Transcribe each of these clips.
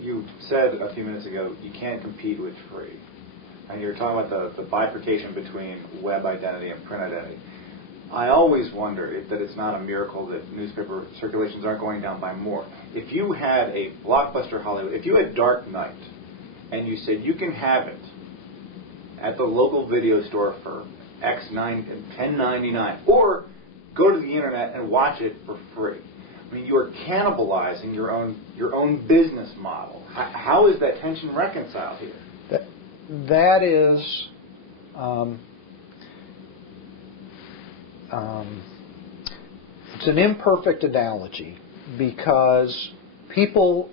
you said a few minutes ago you can't compete with free. And you're talking about the bifurcation between web identity and print identity. I always wonder that it's not a miracle that newspaper circulations aren't going down by more. If you had a Blockbuster Hollywood, if you had Dark Knight, and you said you can have it at the local video store for $10.99, or go to the internet and watch it for free. I mean, you are cannibalizing your own business model. How is that tension reconciled here? That is it's an imperfect analogy because people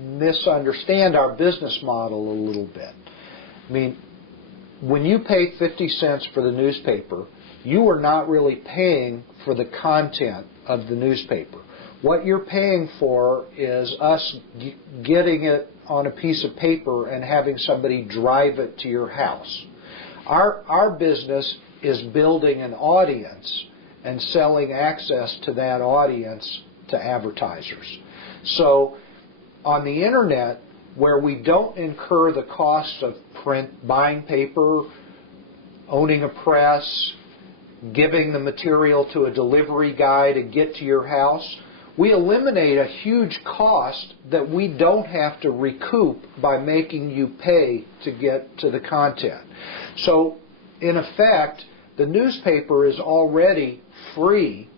misunderstand our business model a little bit. I mean, when you pay 50 cents for the newspaper, you are not really paying for the content of the newspaper. What you're paying for is us getting it on a piece of paper and having somebody drive it to your house. Our business is building an audience and selling access to that audience to advertisers. So on the internet, where we don't incur the costs of print, buying paper, owning a press, giving the material to a delivery guy to get to your house, we eliminate a huge cost that we don't have to recoup by making you pay to get to the content. So, in effect, the newspaper is already free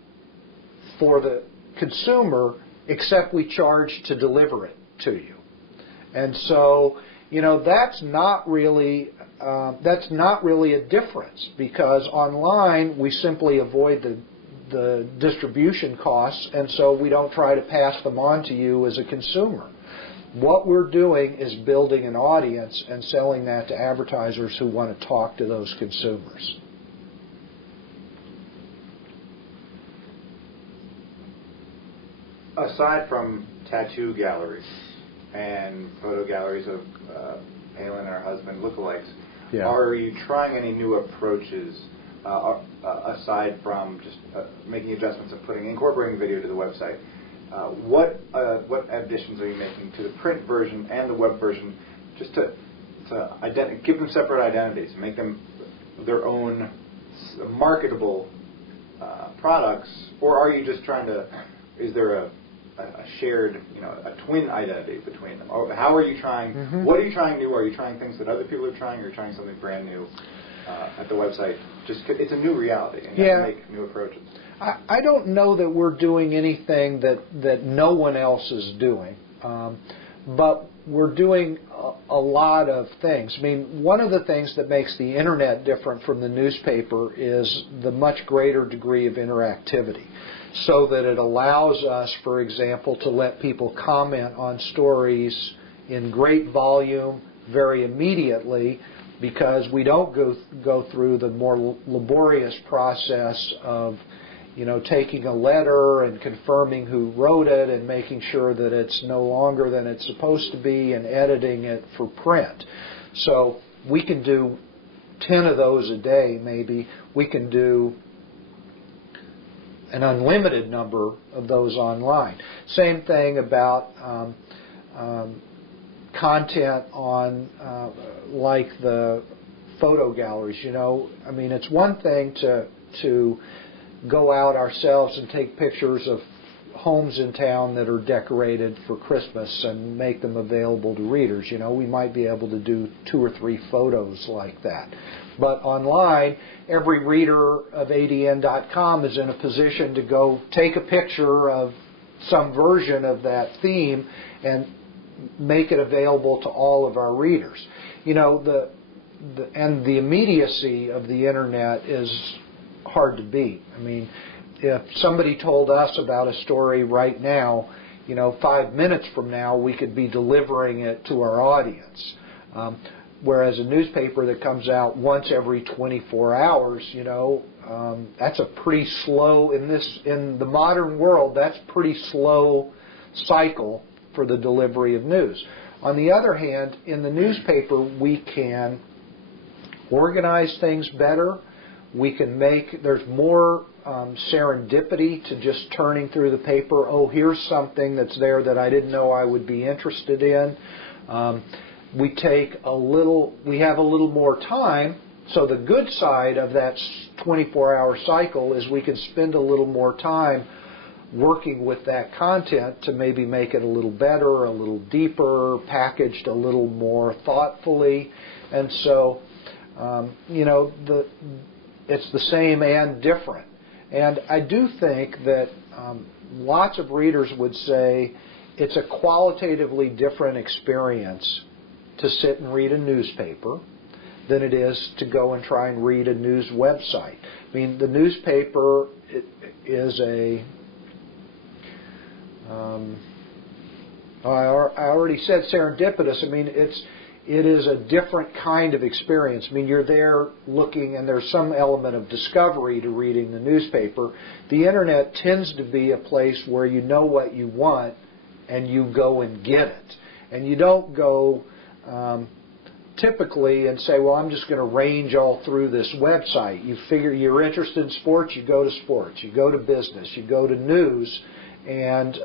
for the consumer, except we charge to deliver it to you. And so, that's not really a difference, because online we simply avoid the distribution costs, and so we don't try to pass them on to you as a consumer. What we're doing is building an audience and selling that to advertisers who want to talk to those consumers. Aside from tattoo galleries and photo galleries of Palin and her husband lookalikes, are you trying any new approaches aside from just making adjustments of incorporating video to the website? What additions are you making to the print version and the web version, just to give them separate identities, make them their own marketable products, or are you just trying to? Is there a shared, a twin identity between them? Or how are you trying? Mm-hmm. What are you trying new? Are you trying things that other people are trying, or are you trying something brand new at the website? Just it's a new reality, and you have to make new approaches. I don't know that we're doing anything that no one else is doing, but we're doing a lot of things. I mean, one of the things that makes the internet different from the newspaper is the much greater degree of interactivity, so that it allows us, for example, to let people comment on stories in great volume very immediately, because we don't go through the more laborious process of taking a letter and confirming who wrote it and making sure that it's no longer than it's supposed to be and editing it for print. So we can do 10 of those a day maybe. We can do an unlimited number of those online. Same thing about content on like the photo galleries. I mean, it's one thing to go out ourselves and take pictures of homes in town that are decorated for Christmas and make them available to readers. We might be able to do 2 or 3 photos like that. But online, every reader of ADN.com is in a position to go take a picture of some version of that theme and make it available to all of our readers. And the immediacy of the internet is hard to beat. I mean, if somebody told us about a story right now, 5 minutes from now we could be delivering it to our audience. Whereas a newspaper that comes out once every 24 hours, that's a pretty slow, in the modern world, that's pretty slow cycle for the delivery of news. On the other hand, in the newspaper, we can organize things better. We can there's more serendipity to just turning through the paper. Oh, here's something that's there that I didn't know I would be interested in. We have a little more time. So the good side of that 24-hour cycle is we can spend a little more time working with that content to maybe make it a little better, a little deeper, packaged a little more thoughtfully. And so, it's the same and different. And I do think that lots of readers would say it's a qualitatively different experience to sit and read a newspaper than it is to go and try and read a news website. I mean, the newspaper is I already said serendipitous. I mean, it is a different kind of experience. I mean, you're there looking, and there's some element of discovery to reading the newspaper. The Internet tends to be a place where you know what you want, and you go and get it. And you don't go typically and say, well, I'm just going to range all through this website. You figure you're interested in sports, you go to sports. You go to business, you go to news. And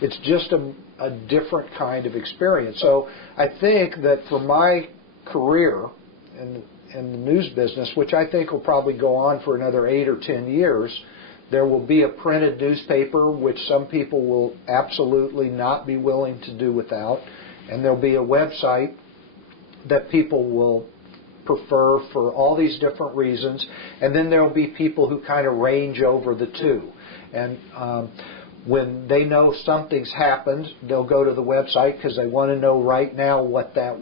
it's just a different kind of experience. So I think that for my career in the news business, which I think will probably go on for another 8 or 10 years, there will be a printed newspaper, which some people will absolutely not be willing to do without. And there'll be a website that people will prefer for all these different reasons. And then there'll be people who kind of range over the two. And when they know something's happened, they'll go to the website because they want to know right now what that